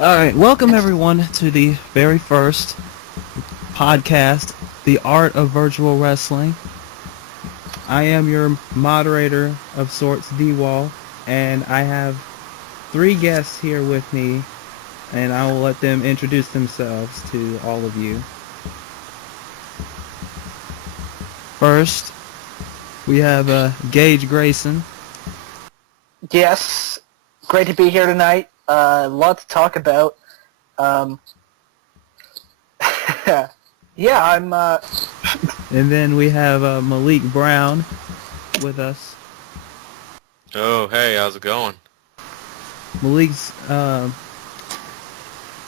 Alright, welcome everyone to the very first podcast, The Art of Virtual Wrestling. I am your moderator of sorts, DWall, and I have three guests here with me, and I will let them introduce themselves to all of you. First, we have Gage Grayson. Yes, great to be here tonight. A lot to talk about. Yeah, I'm. And then we have Malik Brown with us. Oh, hey, how's it going? Malik's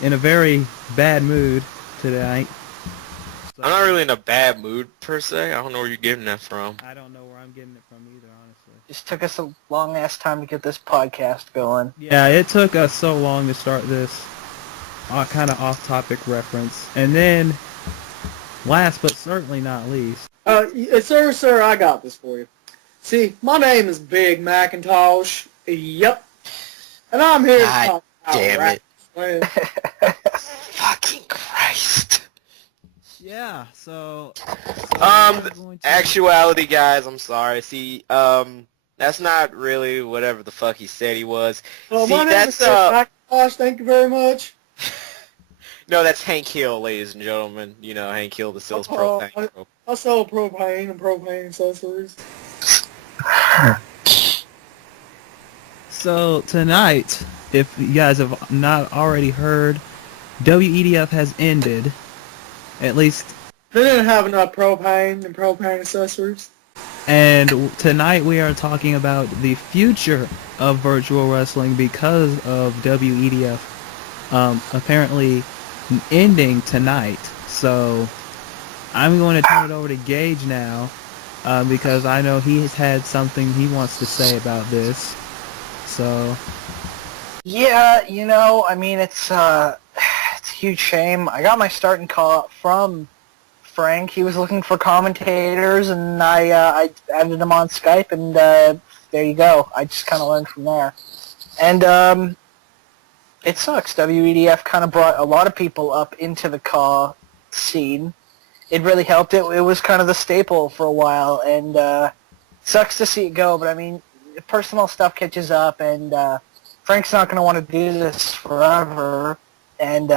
in a very bad mood tonight. So I'm not really in a bad mood, per se. I don't know where you're getting that from. I don't know where I'm getting it from either, honestly. Just took us a long ass time to get this podcast going. Yeah, it took us so long to start this kind of off-topic reference. And then, last but certainly not least... Sir, I got this for you. See, my name is Big Macintosh. Yep. And I'm here to talk about damn wrestling. Fucking Christ. Yeah, so Actuality, guys, I'm sorry. See, that's not really whatever the fuck he said he was. Well, See, my name is Big Macintosh. Thank you very much. No, that's Hank Hill, ladies and gentlemen. You know, Hank Hill, the sales propane. I sell propane and propane accessories. So tonight, if you guys have not already heard, WEDF has ended. At least... They didn't have enough propane and propane accessories. And tonight we are talking about the future of virtual wrestling because of WEDF apparently ending tonight. So I'm going to turn it over to Gage now because I know he's had something he wants to say about this. So Yeah, I mean, it's a huge shame. I got my starting call from Frank. He was looking for commentators, and I added him on Skype, and there you go. I just kind of learned from there. And it sucks. WEDF kind of brought a lot of people up into the CAW scene. It really helped. It was kind of the staple for a while, and sucks to see it go, but I mean, personal stuff catches up, and Frank's not going to want to do this forever, and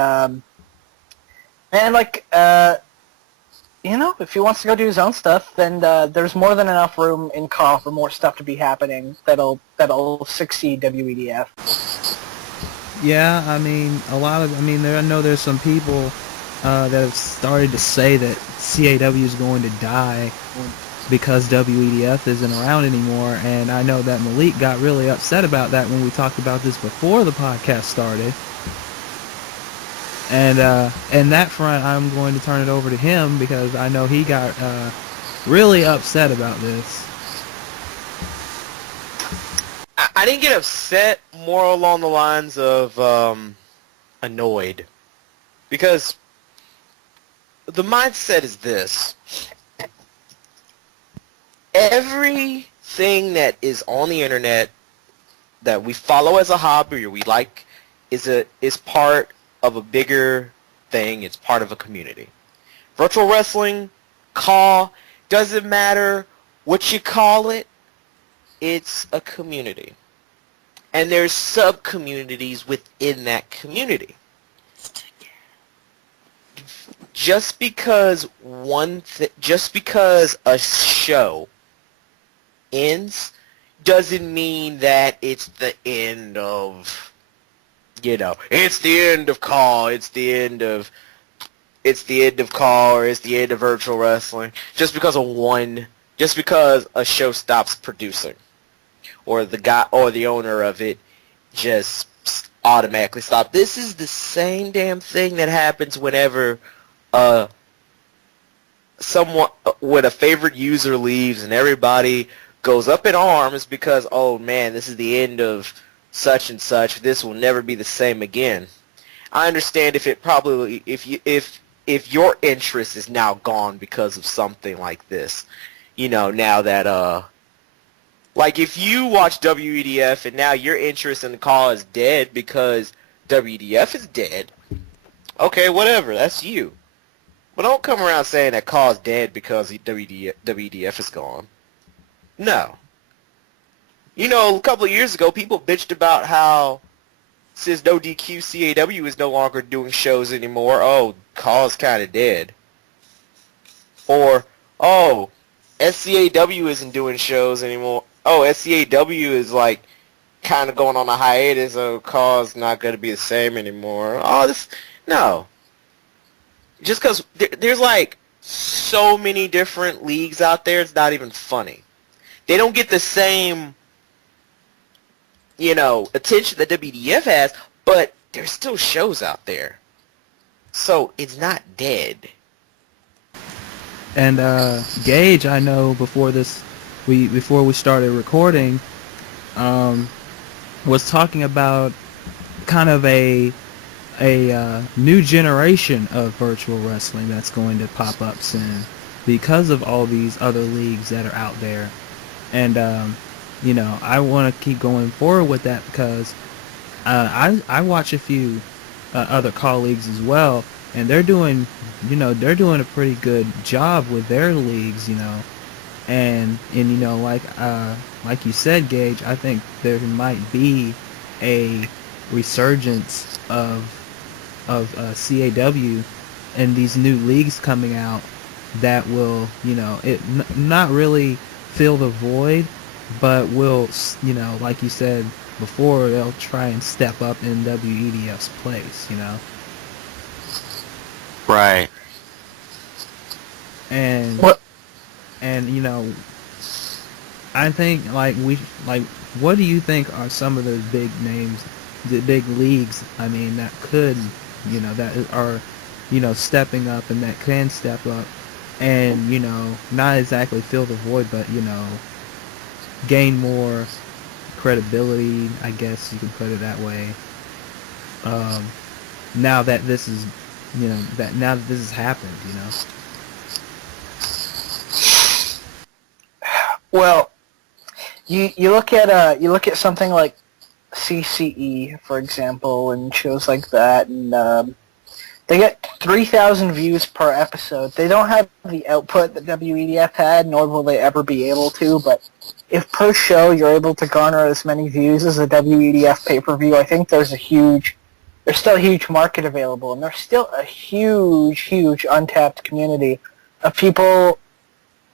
if he wants to go do his own stuff, then there's more than enough room in CAW for more stuff to be happening that'll succeed WEDF. yeah, I mean, I know there's some people that have started to say that CAW is going to die because WEDF isn't around anymore, and I know that Malik got really upset about that when we talked about this before the podcast started. And in that front, I'm going to turn it over to him because I know he got really upset about this. I didn't get upset, more along the lines of annoyed. Because the mindset is this. Everything that is on the internet that we follow as a hobby or we like is part of a bigger thing. It's part of a community. Virtual wrestling, CAW, doesn't matter what you call it, it's a community. And there's sub-communities within that community. Just because a show ends doesn't mean that it's the end of, it's the end of CAW, it's the end of CAW, or it's the end of virtual wrestling. Just because a show stops producing, or the guy or the owner of it just automatically stop. This is the same damn thing that happens whenever when a favorite user leaves and everybody goes up in arms because, oh man, this is the end of such and such, this will never be the same again. I understand if your interest is now gone because of something like this, now that like if you watch WEDF and now your interest in the call is dead because WDF is dead. Okay, whatever, that's you. But don't come around saying that CAW's dead because WDF is gone. No. You know, a couple of years ago, people bitched about how since no DQ CAW is no longer doing shows anymore, oh, CAW's kind of dead. Or, oh, SCAW isn't doing shows anymore. Oh, SCAW is like kind of going on a hiatus, so CAW's not going to be the same anymore. Oh, this, no. Just because there's like so many different leagues out there, it's not even funny. They don't get the same, you know, attention that WDF has, but there's still shows out there. So it's not dead. And Gage, I know before we started recording, was talking about kind of a new generation of virtual wrestling that's going to pop up soon because of all these other leagues that are out there. And you know, I want to keep going forward with that because I watch a few other colleagues as well, and they're doing a pretty good job with their leagues, you know. And you know, like you said, Gage, I think there might be a resurgence of CAW and these new leagues coming out that will, you know, not really fill the void, but will, you know, like you said before, they'll try and step up in WEDF's place, you know. Right. And What? And you know, I think what do you think are some of the big names, the big leagues? I mean, that could, you know, that are, you know, stepping up and that can step up, and you know, not exactly fill the void, but you know, gain more credibility, I guess you can put it that way. Now that this is, you know, now that this has happened, you know. Well, you look at something like CCE, for example, and shows like that, and they get 3,000 views per episode. They don't have the output that WEDF had, nor will they ever be able to, but if per show you're able to garner as many views as a WEDF pay-per-view, I think there's still a huge market available, and there's still a huge untapped community of people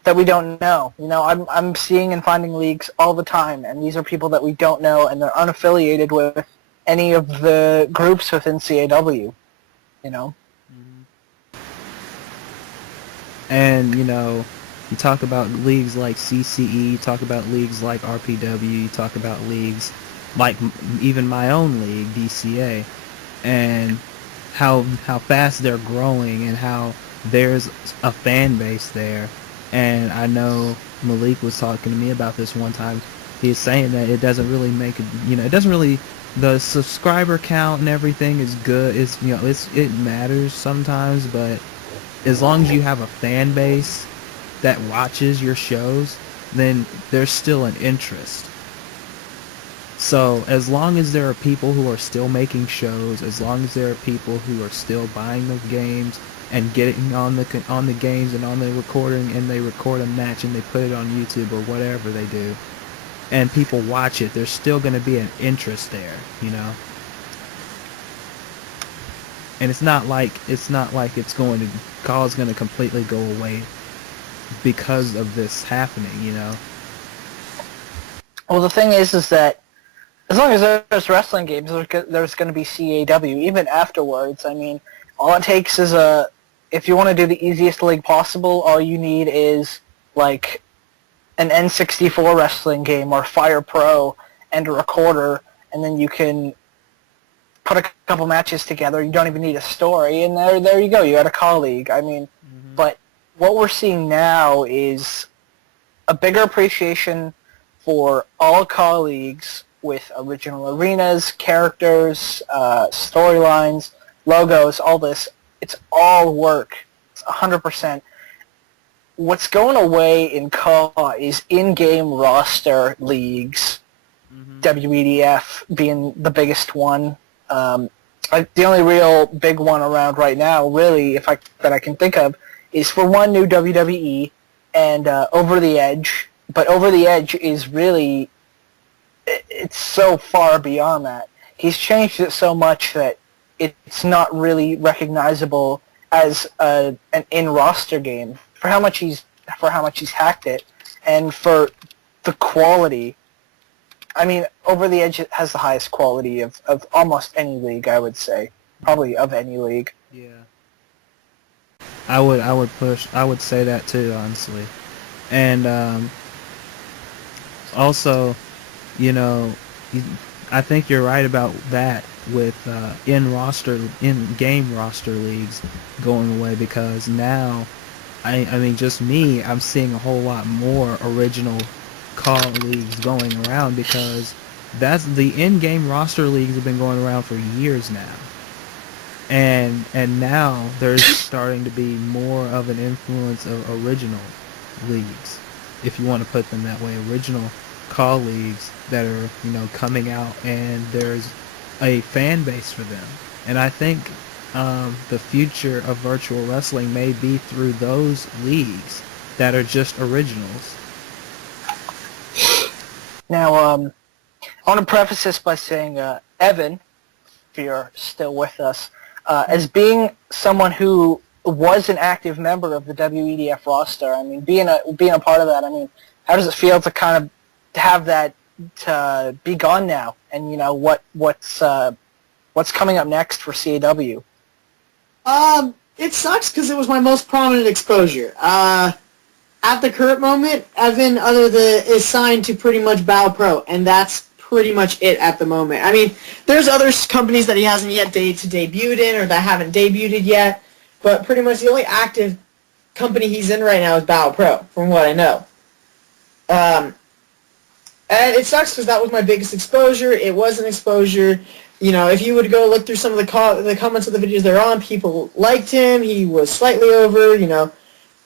that we don't know. You know, I'm seeing and finding leagues all the time, and these are people that we don't know, and they're unaffiliated with any of the groups within CAW. You know. And you know, you talk about leagues like CCE, you talk about leagues like RPW, you talk about leagues like even my own league, DCA, and how fast they're growing and how there's a fan base there. And I know Malik was talking to me about this one time. He's saying that it doesn't really make it, you know, it doesn't really, the subscriber count and everything is good. It's, you know, it matters sometimes, but as long as you have a fan base that watches your shows, then there's still an interest. So as long as there are people who are still making shows, as long as there are people who are still buying the games and getting on the games and on the recording, and they record a match and they put it on YouTube or whatever they do, and people watch it, there's still going to be an interest there, you know. And it's not like CAW's going to completely go away because of this happening, you know. Well, the thing is that as long as there's wrestling games, there's going to be CAW even afterwards. I mean, all it takes is if you want to do the easiest league possible, all you need is like an N64 wrestling game or Fire Pro and a recorder, and then you can put a couple matches together. You don't even need a story, and there you go. You had a colleague. I mean, but what we're seeing now is a bigger appreciation for all colleagues with original arenas, characters, storylines, logos, all this. It's all work. It's 100%. What's going away in CAW is in-game roster leagues, WEDF being the biggest one. like the only real big one around right now, really, that I can think of, is for one new WWE and Over the Edge. But Over the Edge is really, it's so far beyond that. He's changed it so much that it's not really recognizable as an in-roster game for how much he's hacked it, and for the quality. I mean, Over the Edge has the highest quality of almost any league, I would say. Probably of any league. Yeah. I would say that too, honestly. And also, I think you're right about that with in-game roster leagues going away, because now, I mean, just me, I'm seeing a whole lot more original call leagues going around, because that's the in-game roster leagues have been going around for years now, and now there's starting to be more of an influence of original leagues, if you want to put them that way, original call leagues that are coming out, and there's a fan base for them. And I think the future of virtual wrestling may be through those leagues that are just originals. Now, I want to preface this by saying, Evan, if you're still with us, as being someone who was an active member of the WEDF roster, I mean, being a part of that, I mean, how does it feel to kind of have that to be gone now? And what's coming up next for CAW? It sucks because it was my most prominent exposure. At the current moment, Evan is signed to pretty much Bow Pro, and that's pretty much it at the moment. I mean, there's other companies that he hasn't yet debuted in, or that haven't debuted yet, but pretty much the only active company he's in right now is Bow Pro, from what I know. And it sucks because that was my biggest exposure. It was an exposure. If you would go look through some of the comments of the videos they're on, people liked him. He was slightly over,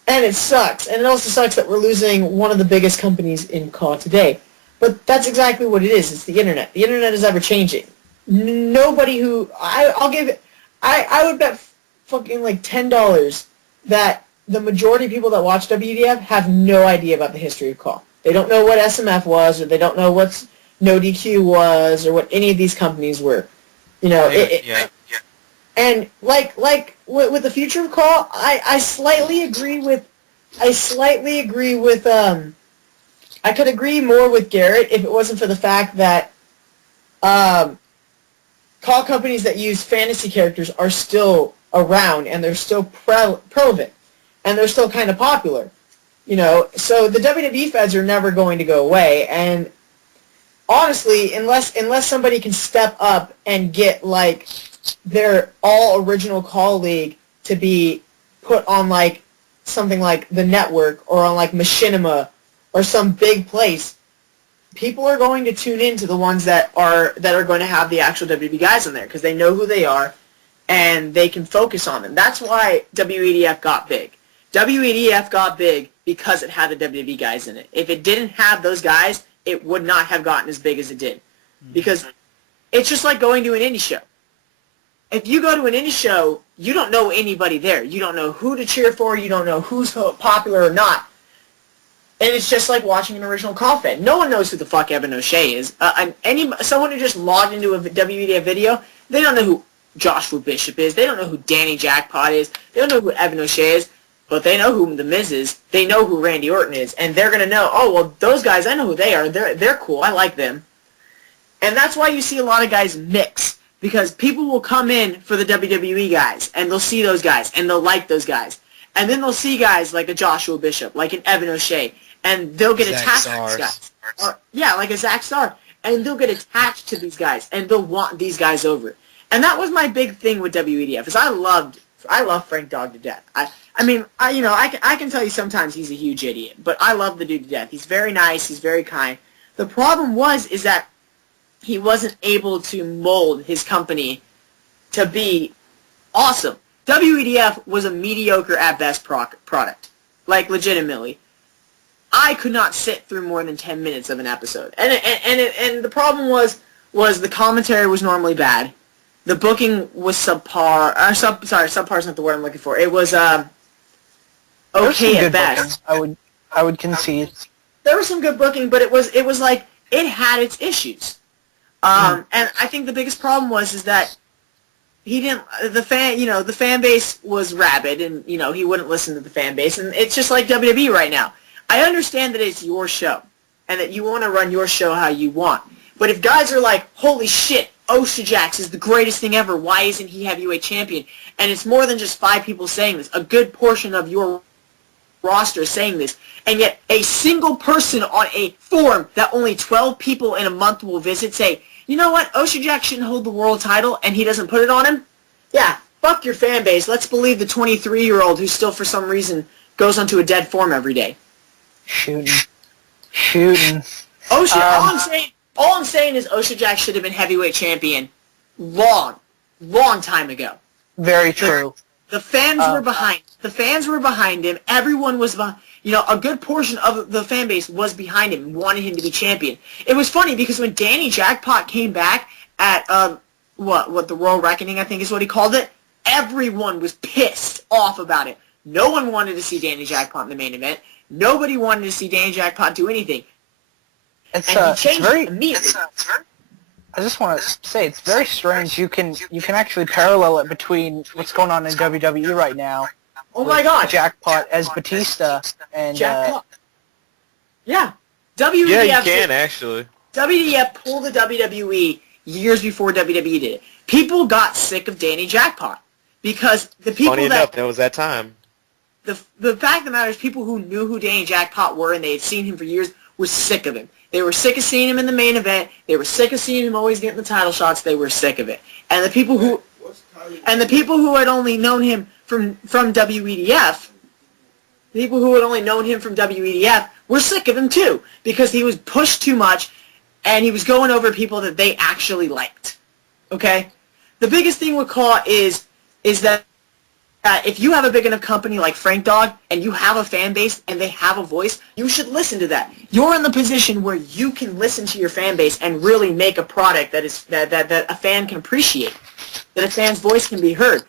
and it sucks. And it also sucks that we're losing one of the biggest companies in CAW today. But that's exactly what it is. It's the internet. The internet is ever changing. Nobody who I would bet fucking like $10 that the majority of people that watch WDF have no idea about the history of CAW. They don't know what SMF was, or they don't know what No DQ was, or what any of these companies were. Yeah. And like with the future of CAW, I slightly agree with. I could agree more with Garrett if it wasn't for the fact that CAW companies that use fantasy characters are still around, and they're still relevant, and they're still kind of popular. So the WWE feds are never going to go away, and honestly, unless somebody can step up and get like their all original call league to be put on like something like the network or on like Machinima or some big place, people are going to tune in to the ones that are going to have the actual WWE guys in there, because they know who they are and they can focus on them. That's why WEDF got big. WEDF got big because it had the WWE guys in it. If it didn't have those guys, it would not have gotten as big as it did. Because it's just like going to an indie show. If you go to an indie show, you don't know anybody there. You don't know who to cheer for. You don't know who's popular or not. And it's just like watching an original CAW fan. No one knows who the fuck Evan O'Shea is. Someone who just logged into a WEDF video, they don't know who Joshua Bishop is. They don't know who Danny Jackpot is. They don't know who Evan O'Shea is. But they know who The Miz is. They know who Randy Orton is. And they're going to know, oh, well, those guys, I know who they are. They're cool. I like them. And that's why you see a lot of guys mix. Because people will come in for the WWE guys, and they'll see those guys, and they'll like those guys. And then they'll see guys like a Joshua Bishop, like an Evan O'Shea, and they'll get attached to these guys. Like a Zach Starr. And they'll get attached to these guys, and they'll want these guys over. And that was my big thing with WEDF, is I love Frank Dogg to death. I can tell you sometimes he's a huge idiot, but I love the dude to death. He's very nice. He's very kind. The problem is that he wasn't able to mold his company to be awesome. WEDF was a mediocre at best product. Like, legitimately. I could not sit through more than 10 minutes of an episode. And the problem was the commentary was normally bad. the booking was subpar. Subpar is not the word I'm looking for. It was There was some okay at good best. booking. I would concede. There was some good booking, but it was like it had its issues. And I think the biggest problem is that he didn't, the fan base was rabid, and, he wouldn't listen to the fan base, and it's just like WWE right now. I understand that it's your show, and that you want to run your show how you want, but if guys are like, holy shit, Osha Jax is the greatest thing ever, why isn't he heavyweight champion? And it's more than just 5 people saying this, a good portion of your roster is saying this, and yet a single person on a forum that only 12 people in a month will visit say, you know what, Osha Jax shouldn't hold the world title, and he doesn't put it on him? Yeah, fuck your fan base. Let's believe the 23-year-old who still, for some reason, goes onto a dead form every day. Shooting. Osha, all I'm saying is Osha Jax should have been heavyweight champion long time ago. Very true. The fans were behind. The fans were behind him. Everyone was behind. A good portion of the fan base was behind him and wanted him to be champion. It was funny because when Danny Jackpot came back at what the Royal Reckoning, I think is what he called it, everyone was pissed off about it. No one wanted to see Danny Jackpot in the main event. Nobody wanted to see Danny Jackpot do anything. And he changed it immediately. I just want to say it's very strange. You can actually parallel it between what's going on in WWE right now. Oh my God! Jackpot as Batista and Jackpot. Yeah. Yeah, you can actually. WWF pulled the WWE years before WWE did it. People got sick of Danny Jackpot because the people Funny enough, that was that time. The fact of the matter is people who knew who Danny Jackpot were and they had seen him for years were sick of him. They were sick of seeing him in the main event. They were sick of seeing him always getting the title shots. They were sick of it. And the people who had only known him from WEDF, were sick of him too because he was pushed too much and he was going over people that they actually liked. Okay? The biggest thing with Caw is that if you have a big enough company like Frank Dog and you have a fan base and they have a voice, you should listen to that. You're in the position where you can listen to your fan base and really make a product that a fan can appreciate, that a fan's voice can be heard.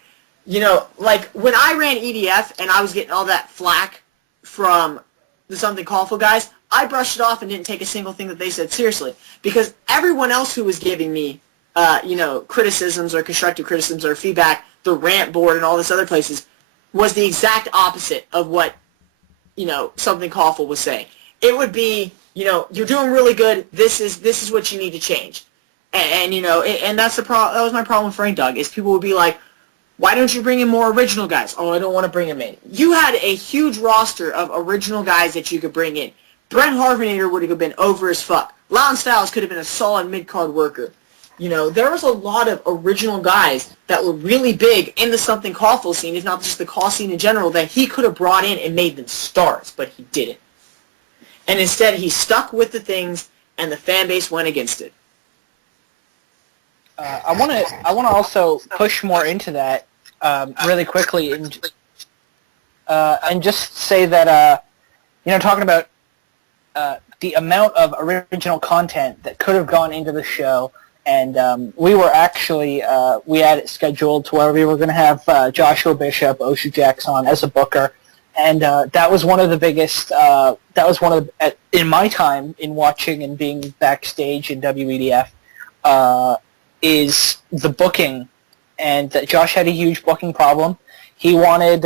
Like when I ran EDF and I was getting all that flack from the Something Callful guys, I brushed it off and didn't take a single thing that they said seriously because everyone else who was giving me criticisms or constructive criticisms or feedback, the rant board and all this other places, was the exact opposite of what, Something Callful was saying. It would be, you're doing really good, this is what you need to change. And that's that was my problem with Frank Dog, is people would be like, why don't you bring in more original guys? Oh, I don't want to bring them in. You had a huge roster of original guys that you could bring in. Brent Harvenator would have been over as fuck. Lon Styles could have been a solid mid-card worker. There was a lot of original guys that were really big in the Something Callful scene, if not just the Call scene in general, that he could have brought in and made them stars, but he didn't. And instead, he stuck with the things, and the fan base went against it. I want to also push more into that really quickly and just say that talking about the amount of original content that could have gone into the show, and we were actually we had it scheduled to where we were going to have Joshua Bishop, Osha Jax on as a booker, and that was one of the biggest. In my time in watching and being backstage in WEDF. Is the booking, and that Josh had a huge booking problem. He wanted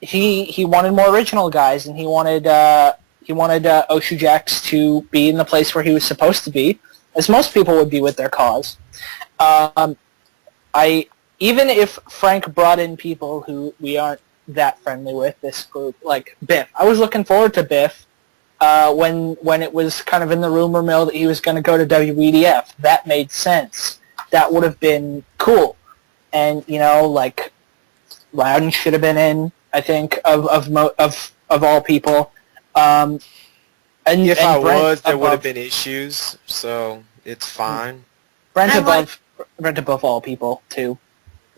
he wanted more original guys, and he wanted Osha Jax to be in the place where he was supposed to be, as most people would be with their cause. Even if Frank brought in people who we aren't that friendly with, this group, like Biff, I was looking forward to Biff. When it was kind of in the rumor mill that he was going to go to WEDF, that made sense. That would have been cool. And like Loudon should have been in. I think of all people. And if and I Brent was, there would have above- been issues. So it's fine. Brent And above all people too.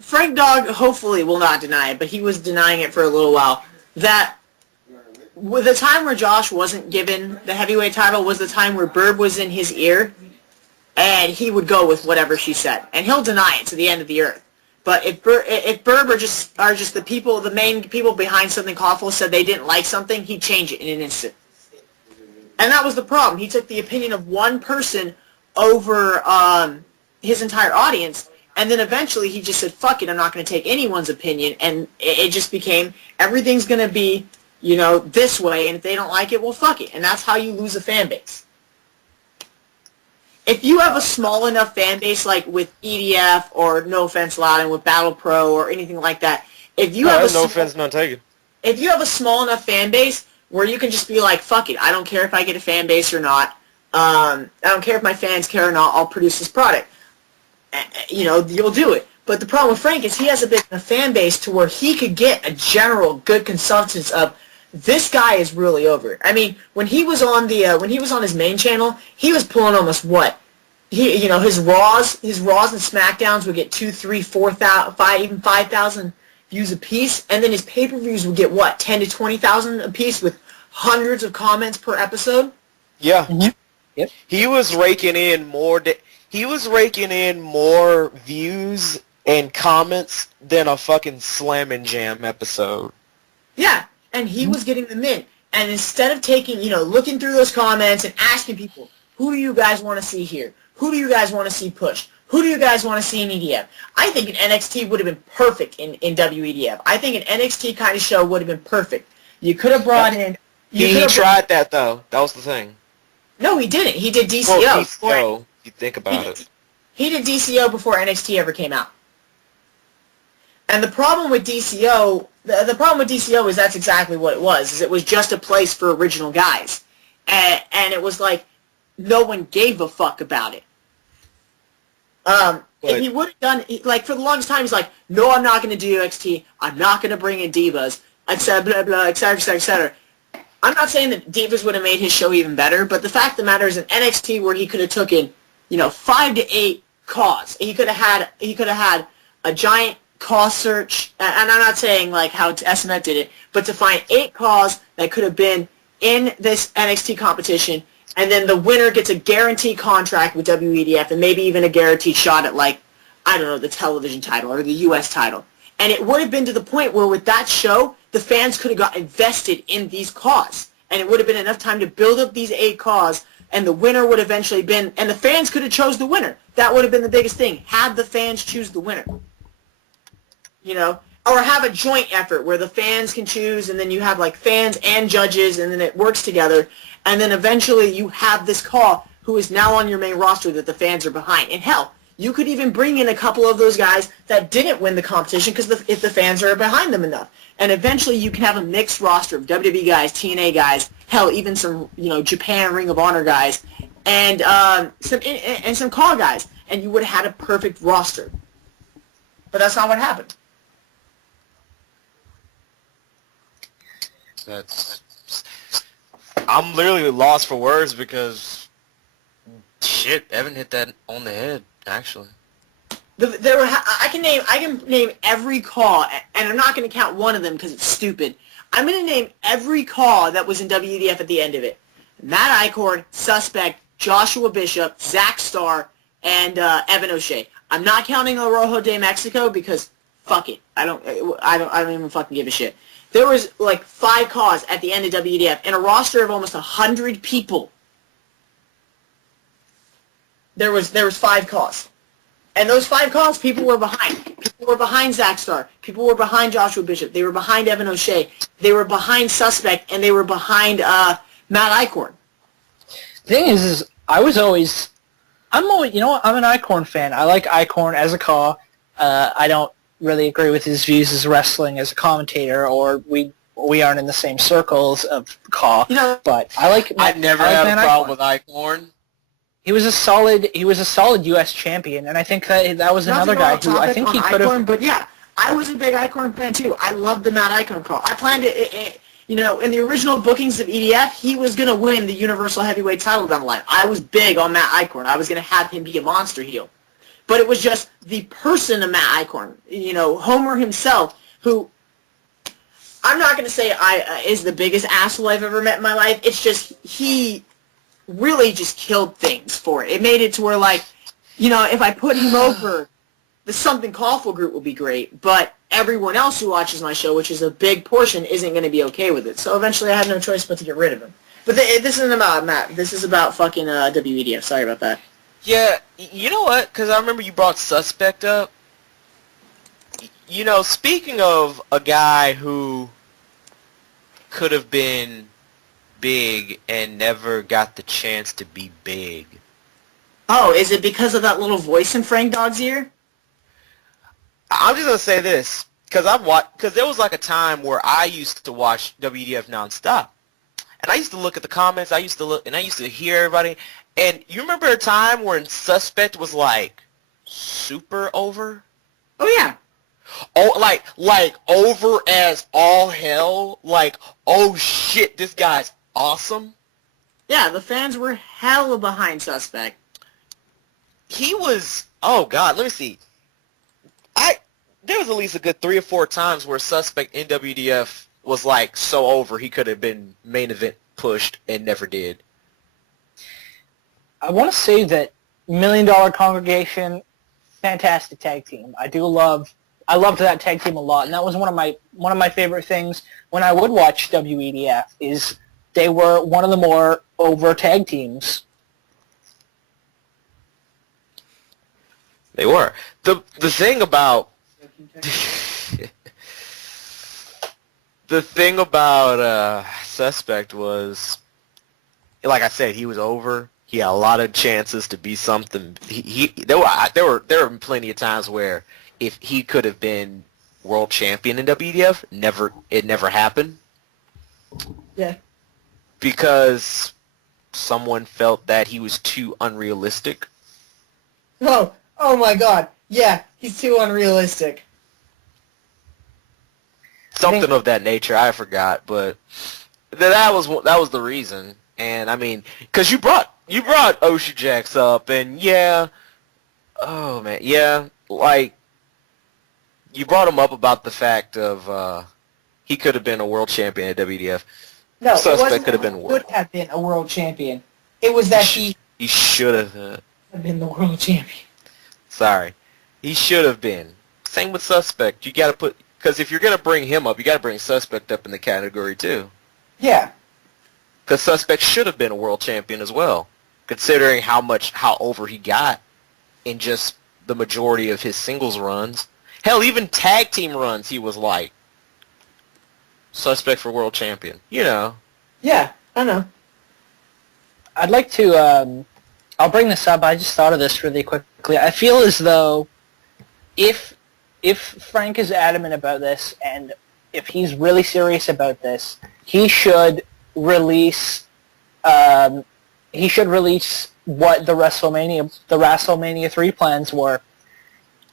Frank Dog hopefully will not deny it, but he was denying it for a little while. That with the time where Josh wasn't given the heavyweight title was the time where Burb was in his ear, and he would go with whatever she said, and he'll deny it to the end of the earth. But if Burb are just the people, the main people behind something awful said they didn't like something, he'd change it in an instant. And that was the problem. He took the opinion of one person over his entire audience, and then eventually he just said, fuck it, I'm not going to take anyone's opinion, and it just became, everything's going to be, this way, and if they don't like it, well, fuck it. And that's how you lose a fan base. If you have a small enough fan base, like with EDF, or no offense, Loudon, with Battle Pro, or anything like that, if you have no offense, not taken. If you have a small enough fan base where you can just be like, fuck it, I don't care if I get a fan base or not, I don't care if my fans care or not, I'll produce this product. You'll do it. But the problem with Frank is he has a big enough fan base to where he could get a general good consensus of, this guy is really over it. I mean, when he was on his main channel, he was pulling almost what? His Raws and SmackDowns would get 2, 3, 4,000, 5, even 5,000 views a piece, and then his pay-per-views would get what, 10 to 20,000 a piece with hundreds of comments per episode. Yeah. Mm-hmm. Yep. He was raking in more. He was raking in more views and comments than a fucking Slam and Jam episode. Yeah, and he was getting them in. And instead of taking, looking through those comments and asking people, who do you guys want to see here? Who do you guys want to see push? Who do you guys want to see in EDF? I think an NXT would have been perfect in WEDF. I think an NXT kind of show would have been perfect. You could have brought in... He tried that, though. That was the thing. No, he didn't. He did DCO. Well, DCO, you think about it. He did DCO before NXT ever came out. And the problem with DCO... The problem with DCO is that's exactly what it was. Is it was just a place for original guys. And it was like, no one gave a fuck about it. If he would have done, for the longest time, he's like, no, I'm not going to do NXT. I'm not going to bring in divas, etc., blah, blah, etc., etc., etc. I'm not saying that divas would have made his show even better, but the fact of the matter is in NXT where he could have taken, 5 to 8 calls. He could have had a giant call search, and I'm not saying like how SMF did it, but to find 8 calls that could have been in this NXT competition, and then the winner gets a guaranteed contract with WEDF and maybe even a guaranteed shot at, the television title or the U.S. title. And it would have been to the point where with that show, the fans could have got invested in these cause. And it would have been enough time to build up these 8 cause, and the winner would eventually been, and the fans could have chose the winner. That would have been the biggest thing. Have the fans choose the winner. Or have a joint effort where the fans can choose, and then you have fans and judges, and then it works together, and then eventually you have this call who is now on your main roster that the fans are behind. And hell, you could even bring in a couple of those guys that didn't win the competition because if the fans are behind them enough. And eventually you can have a mixed roster of WWE guys, TNA guys, hell, even some Japan Ring of Honor guys, and some call guys, and you would have had a perfect roster. But that's not what happened. I'm literally lost for words because shit, Evan hit that on the head, actually. I can name every call, and I'm not going to count one of them because it's stupid. I'm going to name every call that was in WEDF at the end of it. Matt Icorn, Suspect, Joshua Bishop, Zach Starr, and Evan O'Shea. I'm not counting El Rojo de Mexico because fuck it. I don't even fucking give a shit. There was 5 calls at the end of WEDF in a roster of almost 100 people. There was 5 calls. And those 5 calls, people were behind. People were behind Zach Starr. People were behind Joshua Bishop. They were behind Evan O'Shea. They were behind Suspect, and they were behind Matt Icorn. The thing is I'm an Icorn fan. I like Icorn as a call. I don't really agree with his views as wrestling as a commentator, or we aren't in the same circles of call. But I like. I've never had a problem with Icorn. He was a solid U.S. champion, and I think that was another guy who I think he could have. But yeah, I was a big Icorn fan too. I loved the Matt Icorn call. I planned it. In the original bookings of EDF, he was going to win the Universal Heavyweight title down the line. I was big on Matt Icorn. I was going to have him be a monster heel. But it was just the person of Matt Icorn, Homer himself, who I'm not going to say is the biggest asshole I've ever met in my life. It's just he really just killed things for it. It made it to where, like, you know, if I put him over, the Something Callful group will be great, but everyone else who watches my show, which is a big portion, isn't going to be okay with it. So eventually I had no choice but to get rid of him. But this isn't about Matt. This is about fucking WEDF. Sorry about that. Yeah, you know what? Because I remember you brought Suspect up. You know, speaking of a guy who could have been big and never got the chance to be big. Oh, is it because of that little voice in Frank Dogg's ear? I'm just gonna say this because there was like a time where I used to watch WDF nonstop, and I used to look at the comments. I used to hear everybody. And you remember a time when Suspect was like super over? Oh yeah. Oh, like over as all hell. Like, oh shit, this guy's awesome. Yeah, the fans were hella behind Suspect. He was. Oh god, let me see. There was at least a good 3 or 4 times where Suspect in WDF was like so over he could have been main event pushed and never did. I want to say that $1 Million Congregation, fantastic tag team. I loved that tag team a lot, and that was one of my favorite things when I would watch WEDF. Is they were one of the more over tag teams. They were. The thing about the thing about Suspect was, like I said, he was over. He had a lot of chances to be something. There were plenty of times where if he could have been world champion in WDF, it never happened. Yeah. Because someone felt that he was too unrealistic. Oh my god. Yeah, he's too unrealistic. Something of that nature, I forgot, but that was the reason. And I mean, because you brought Oshi Jax up, and yeah, oh man, yeah, like you brought him up about the fact of he could have been a world champion at WDF. No, Suspect could have been would have been a world champion. It was that he should have been the world champion. Sorry, he should have been. Same with Suspect. You got to put, because if you're gonna bring him up, you got to bring Suspect up in the category too. Yeah. Because Suspect should have been a world champion as well, considering how over he got in just the majority of his singles runs. Hell, even tag team runs, he was like Suspect for world champion. You know. Yeah, I know. I'd like to. I'll bring this up. I just thought of this really quickly. I feel as though if Frank is adamant about this, and if he's really serious about this, he should release what the WrestleMania 3 plans were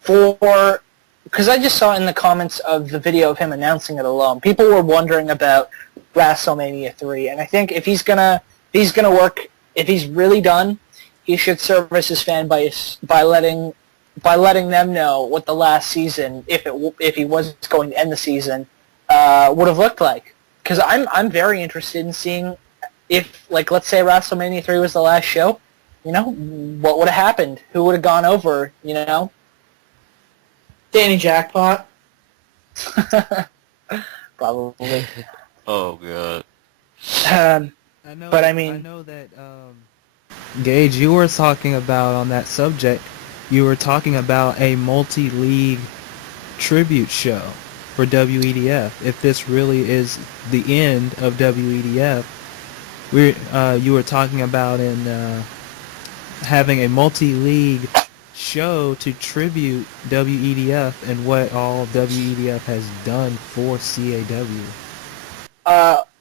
for, because I just saw in the comments of the video of him announcing it alone, people were wondering about WrestleMania 3, and I think if he's gonna work, if he's really done, he should service his fan base by letting them know what the last season, if he was going to end the season, would have looked like. Because I'm very interested in seeing if, like, let's say WrestleMania 3 was the last show, you know, what would have happened? Who would have gone over, you know? Danny Jackpot. Probably. Oh god. I know that Gage, you were talking about on that subject. You were talking about a multi-league tribute show for WEDF. If this really is the end of WEDF, you were talking about having a multi-league show to tribute WEDF and what all WEDF has done for CAW.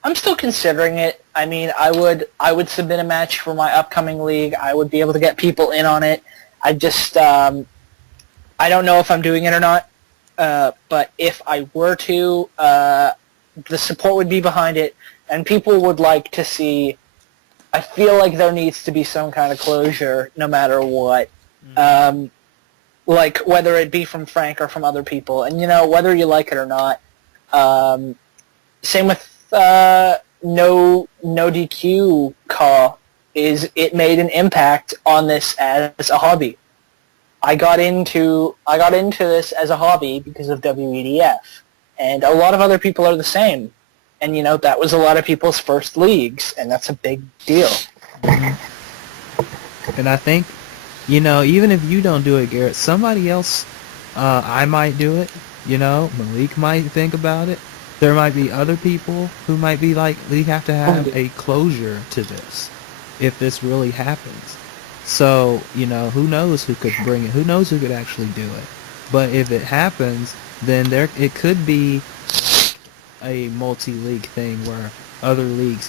I'm still considering it. I mean, I would submit a match for my upcoming league. I would be able to get people in on it. I just I don't know if I'm doing it or not. But if I were to, the support would be behind it, and people would like to see. I feel like there needs to be some kind of closure, no matter what. Mm-hmm. Like whether it be from Frank or from other people, and you know, whether you like it or not. Same with no DQ call is it made an impact on this as a hobby. I got into this as a hobby because of WEDF, and a lot of other people are the same. And that was a lot of people's first leagues, and that's a big deal. And I think, even if you don't do it, Garrett, somebody else, I might do it. Malik might think about it. There might be other people who might be like, we have to have a closure to this if this really happens. So, who knows who could bring it? Who knows who could actually do it? But if it happens, then it could be a multi-league thing where other leagues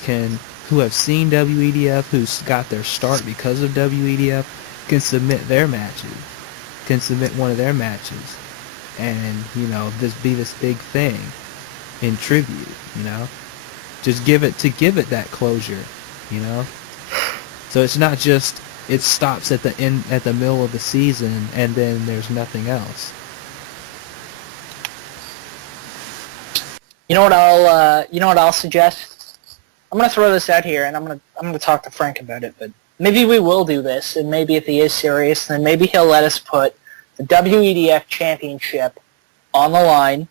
who have seen WEDF, who's got their start because of WEDF, can submit one of their matches, and this be this big thing in tribute. Just give it that closure. So it's not just it stops at the middle of the season and then there's nothing else. You know what I'll suggest? I'm gonna throw this out here, and I'm gonna talk to Frank about it. But maybe we will do this, and maybe if he is serious, then maybe he'll let us put the WEDF Championship on the line,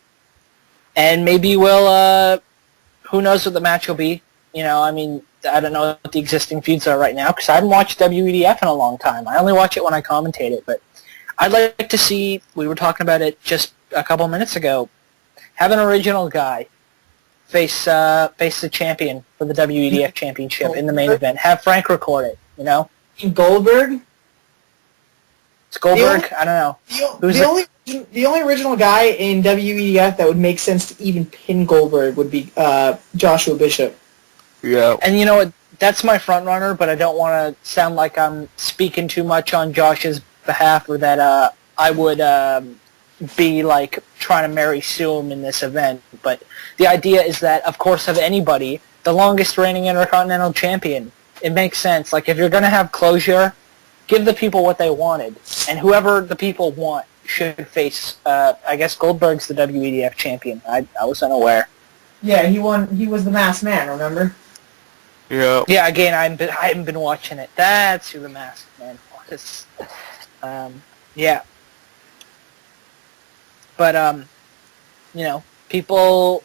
and maybe we'll. Who knows what the match will be? I don't know what the existing feuds are right now because I haven't watched WEDF in a long time. I only watch it when I commentate it, but I'd like to see. We were talking about it just a couple minutes ago. Have an original guy face the champion for the WEDF Championship in the main event. Have Frank record it. Goldberg. It's Goldberg. I don't know. The only original guy in WEDF that would make sense to even pin Goldberg would be Joshua Bishop. Yeah. And you know what? That's my front runner, but I don't want to sound like I'm speaking too much on Josh's behalf, or that I would be like trying to Mary Sue him in this event. But the idea is that, of course, of anybody, the longest reigning Intercontinental Champion, it makes sense. Like, if you're going to have closure, give the people what they wanted. And whoever the people want should face, I guess Goldberg's the WEDF champion. I was unaware. Yeah, he won. He was the masked man, remember? Yeah. Yeah, again, I haven't been watching it. That's who the masked man was. Yeah. But, people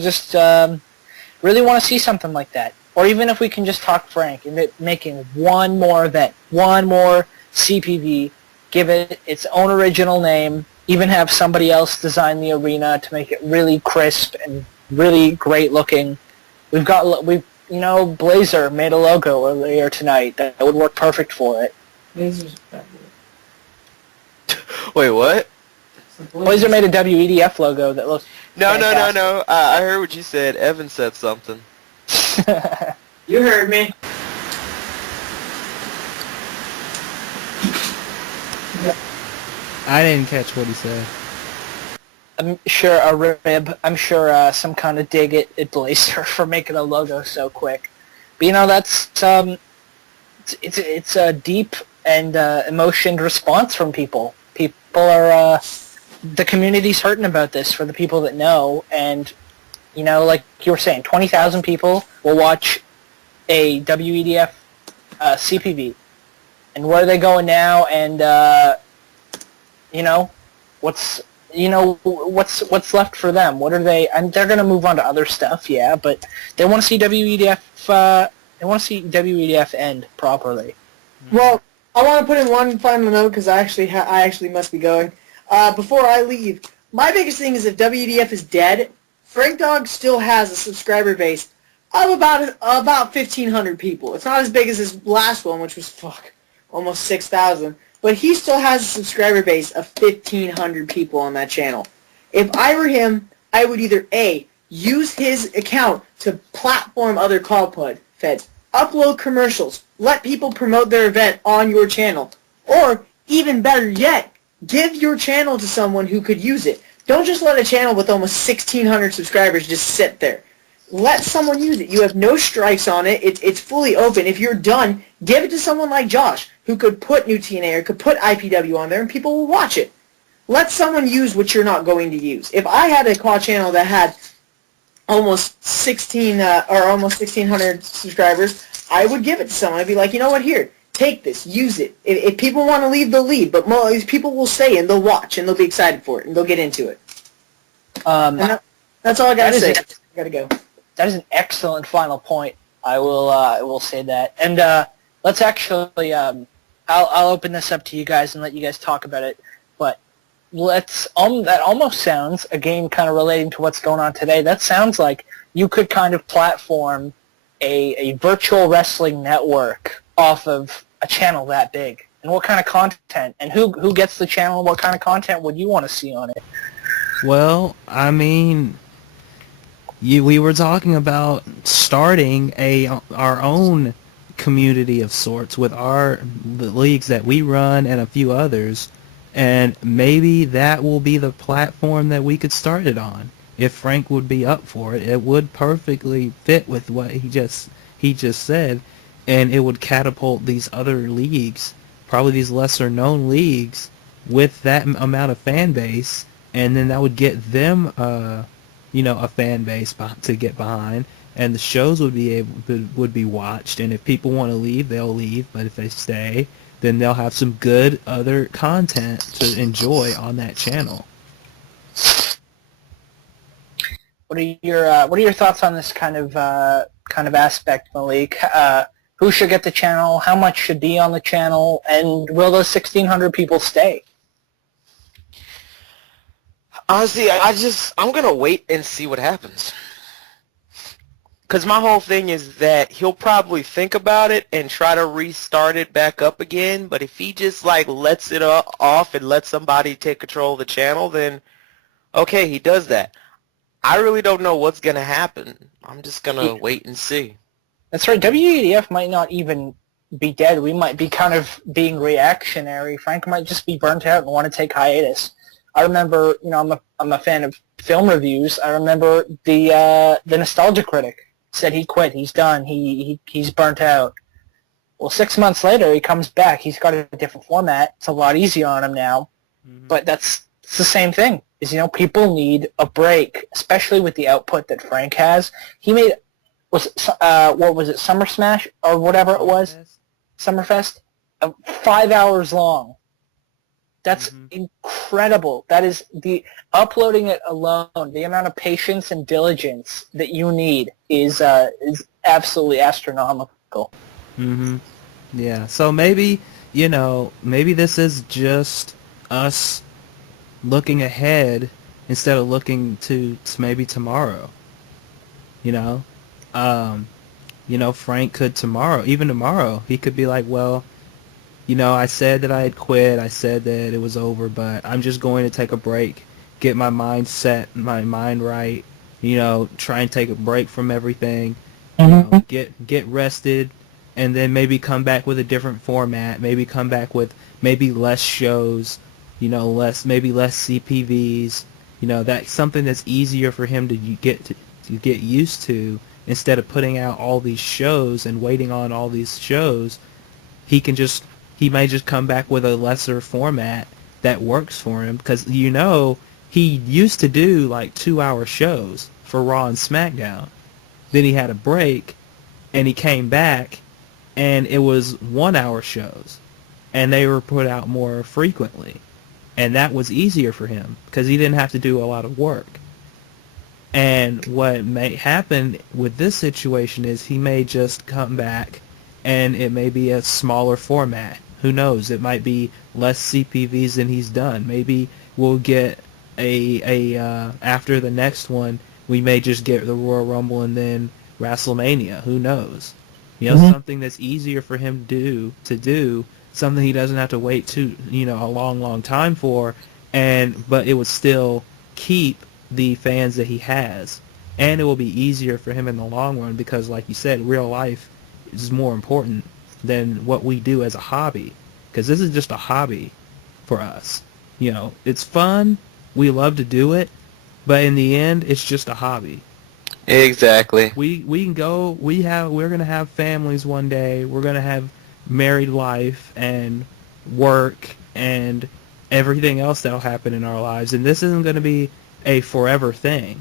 just really want to see something like that. Or even if we can just talk Frank into making one more event, one more CPV, give it its own original name, even have somebody else design the arena to make it really crisp and really great looking. Blazer made a logo earlier tonight that would work perfect for it. Wait, what? Blazer made a WEDF logo that looks No. I fantastic. heard what you said. Evan said something. You heard me. I didn't catch what he said. I'm sure a rib. I'm sure some kind of dig at Blazer for making a logo so quick. But that's it's a deep and emotioned response from people. People are the community's hurting about this for the people that know, and like you were saying, 20,000 people will watch a WEDF CPV, and where are they going now? And what's left for them? What are they? And they're going to move on to other stuff, yeah, but they want to see WEDF. They want to see WEDF end properly. Well, I want to put in one final note because I actually must be going. Before I leave, my biggest thing is if WEDF is dead, Frank Dogg still has a subscriber base of about 1,500 people. It's not as big as his last one, which was almost 6,000. But he still has a subscriber base of 1,500 people on that channel. If I were him, I would either A, use his account to platform other call feds, upload commercials, let people promote their event on your channel, or even better yet, give your channel to someone who could use it. Don't just let a channel with almost 1,600 subscribers just sit there. Let someone use it. You have no strikes on it. It's fully open. If you're done, give it to someone like Josh, who could put New TNA or could put IPW on there, and people will watch it. Let someone use what you're not going to use. If I had a call channel that had almost 1,600 subscribers, I would give it to someone. I'd be like, you know what, here, take this, use it. If people want to leave, they'll leave, but most people will stay and they'll watch and they'll be excited for it and they'll get into it. And that's all I gotta say. I gotta go. That is an excellent final point. I will say that. And let's actually, I'll open this up to you guys and let you guys talk about it. But that almost sounds, again, kind of relating to what's going on today, that sounds like you could kind of platform a virtual wrestling network off of a channel that big. And what kind of content? And who gets the channel? What kind of content would you want to see on it? Well, I mean, we were talking about starting our own community of sorts with the leagues that we run and a few others, and maybe that will be the platform that we could start it on. If Frank would be up for it, it would perfectly fit with what he just said, and it would catapult these other leagues, probably these lesser known leagues, with that amount of fan base, and then that would get them a fan base to get behind, and the shows would be watched, and if people want to leave, they'll leave, but if they stay, then they'll have some good other content to enjoy on that channel. What are your thoughts on this kind of aspect, Malik? Who should get the channel? How much should be on the channel? And will those 1,600 people stay? Honestly, I'm gonna wait and see what happens. Because my whole thing is that he'll probably think about it and try to restart it back up again. But if he just lets it off and lets somebody take control of the channel, then okay, he does that. I really don't know what's gonna happen. I'm just gonna wait and see. That's right. WEDF might not even be dead. We might be kind of being reactionary. Frank might just be burnt out and want to take hiatus. I remember, I'm a fan of film reviews. I remember the Nostalgia Critic said he quit. He's done. He's burnt out. Well, 6 months later, he comes back. He's got a different format. It's a lot easier on him now. Mm-hmm. But it's the same thing. People need a break, especially with the output that Frank has. He made what was it, Summer Smash or whatever it was, Summerfest, 5 hours long. That's incredible. That is the uploading it alone. The amount of patience and diligence that you need is absolutely astronomical. Mm-hmm. Yeah. So maybe this is just us looking ahead instead of looking to maybe tomorrow. Frank could tomorrow, he could be like, well, I said that I had quit, I said that it was over, but I'm just going to take a break, get my mind set, my mind right, try and take a break from everything, get rested, and then maybe come back with a different format, maybe come back with maybe less shows, less CPVs, that's something that's easier for him to get used to. Instead of putting out all these shows and waiting on all these shows, he may just come back with a lesser format that works for him, because he used to do 2-hour shows for Raw and SmackDown. Then he had a break and he came back and it was 1-hour shows, and they were put out more frequently, and that was easier for him because he didn't have to do a lot of work. And what may happen with this situation is he may just come back and it may be a smaller format. Who knows? It might be less CPVs than he's done. Maybe we'll get after the next one, we may just get the Royal Rumble and then WrestleMania. Who knows? Something that's easier for him to do, something he doesn't have to wait a long time for, but it would still keep the fans that he has, and it will be easier for him in the long run because, like you said, real life is more important than what we do as a hobby, because this is just a hobby for us. It's fun, we love to do it, but in the end it's just a hobby. Exactly. We can go, we're gonna have families one day, we're gonna have married life and work and everything else that'll happen in our lives, and this isn't gonna be a forever thing,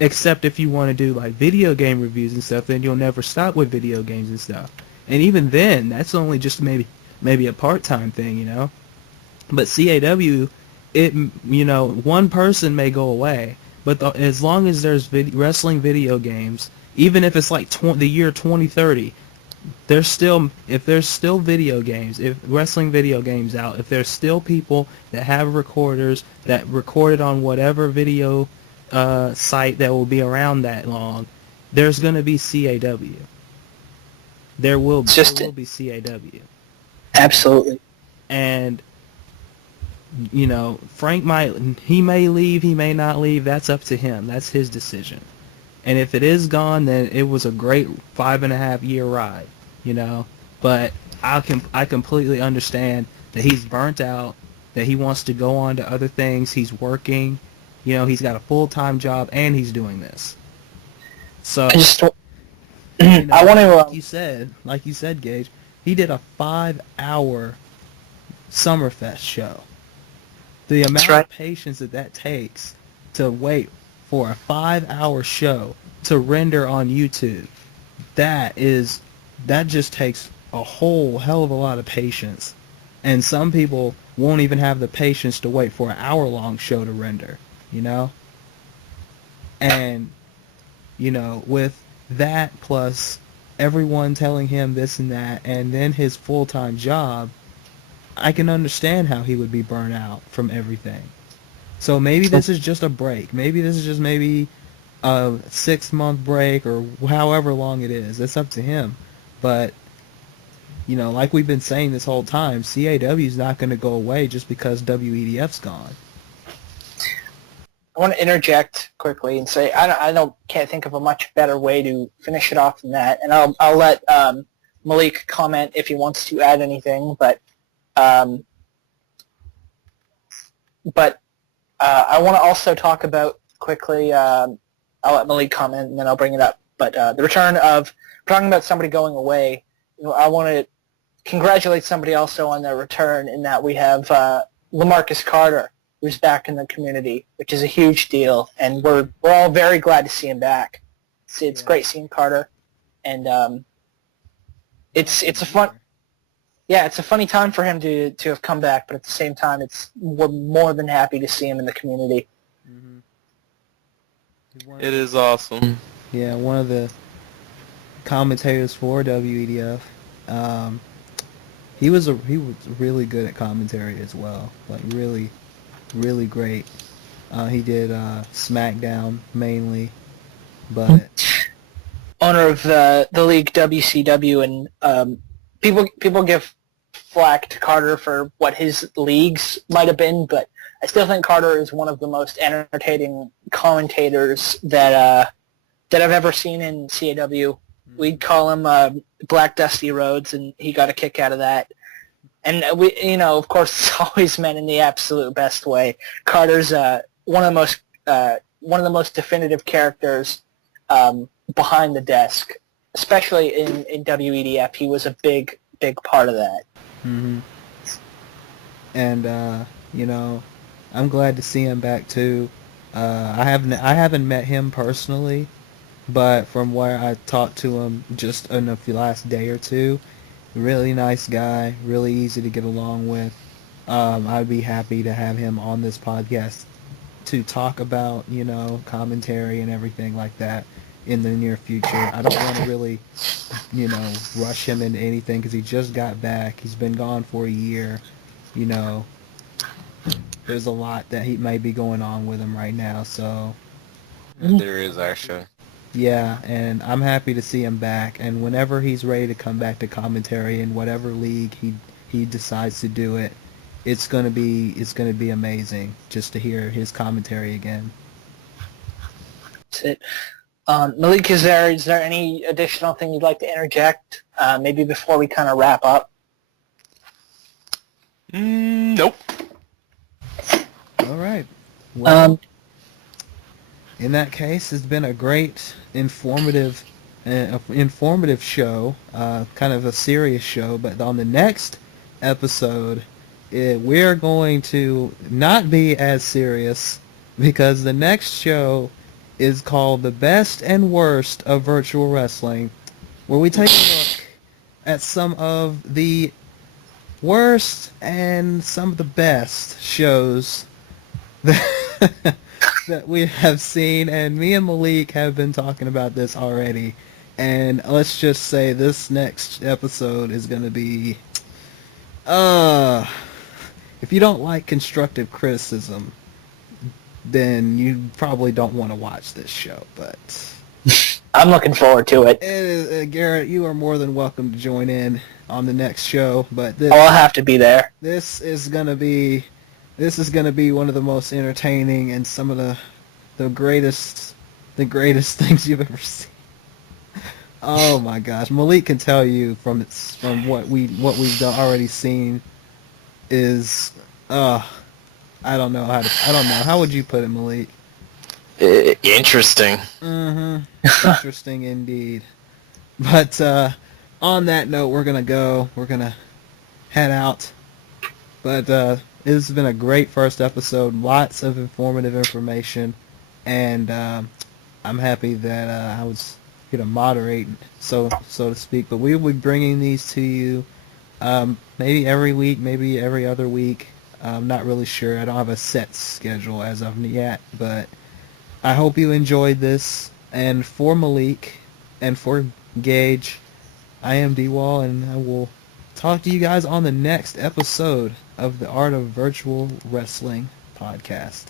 Except if you want to do like video game reviews and stuff, then you'll never stop with video games and stuff. And even then, that's only just maybe a part-time thing, you know. But CAW, one person may go away, but as long as there's wrestling video games, even if it's like the year 2030, if there's still video games, if wrestling video games out, if there's still people that have recorders that recorded on whatever video site that will be around that long, there's going to be CAW. There will be CAW. Absolutely. And Frank he may leave, he may not leave. That's up to him. That's his decision. And if it is gone, then it was a great 5.5-year ride, But I completely understand that he's burnt out, that he wants to go on to other things. He's working, he's got a full-time job, and he's doing this. So I want to. Like you said, Gage, he did a 5-hour Summerfest show. The amount of patience that takes to wait for a 5-hour show to render on YouTube, that just takes a whole hell of a lot of patience. And some people won't even have the patience to wait for an hour-long show to render, And, with that plus everyone telling him this and that, and then his full-time job, I can understand how he would be burnt out from everything. So maybe this is just a break. Maybe this is just a 6-month break or however long it is. It's up to him. But, like we've been saying this whole time, CAW is not going to go away just because WEDF's gone. I want to interject quickly and say can't think of a much better way to finish it off than that. And I'll let Malik comment if he wants to add anything. But I want to also talk about quickly. I'll let Malik comment and then I'll bring it up. But the return of talking about somebody going away. I want to congratulate somebody also on their return in that we have LaMarcus Carter, who's back in the community, which is a huge deal, and we're all very glad to see him back. It's great seeing Carter, and it's a funny time for him to have come back, but at the same time, we're more than happy to see him in the community. Mm-hmm. It is awesome. Yeah, one of the commentators for WEDF. He was really good at commentary as well, like really, really great. He did SmackDown mainly, but owner of the league WCW, and people give flack to Carter for what his leagues might have been, but I still think Carter is one of the most entertaining commentators that I've ever seen in CAW. We'd call him Black Dusty Rhodes, and he got a kick out of that. And of course, it's always meant in the absolute best way. Carter's one of the most definitive characters behind the desk, especially in WEDF. He was a big part of that. Mm-hmm. And I'm glad to see him back too. I haven't met him personally, but from where I talked to him just in the last day or two, really nice guy, really easy to get along with. I'd be happy to have him on this podcast to talk about, commentary and everything like that in the near future. I don't want to really, rush him into anything because he just got back. He's been gone for a year. There's a lot that he may be going on with him right now, so... There is, actually. Yeah, and I'm happy to see him back, and whenever he's ready to come back to commentary in whatever league he decides to do it, it's gonna be amazing just to hear his commentary again. That's it. Malik, is there any additional thing you'd like to interject, maybe before we kind of wrap up? Nope. All right. Well, in that case, it's been a great, informative show, kind of a serious show. But on the next episode, we're going to not be as serious because the next show is called The Best and Worst of Virtual Wrestling, where we take a look at some of the worst and some of the best shows that, that we have seen, and me and Malik have been talking about this already. And let's just say this next episode is going to be, if you don't like constructive criticism, then you probably don't want to watch this show. But I'm looking forward to it. Garrett, you are more than welcome to join in on the next show. But I'll have to be there. this is gonna be one of the most entertaining and some of the greatest things you've ever seen. Oh my gosh, Malik can tell you from what we've already seen is I don't know. How would you put it, Malik? Interesting. Mm-hmm. Interesting indeed. But on that note, we're gonna head out. But this has been a great first episode. Lots of informative information, and I'm happy that I was here to moderate, so to speak. But we will be bringing these to you maybe every week, maybe every other week. I'm not really sure. I don't have a set schedule as of yet, but I hope you enjoyed this. And for Malik and for Gage, I am DWall, and I will talk to you guys on the next episode of the Art of Virtual Wrestling podcast.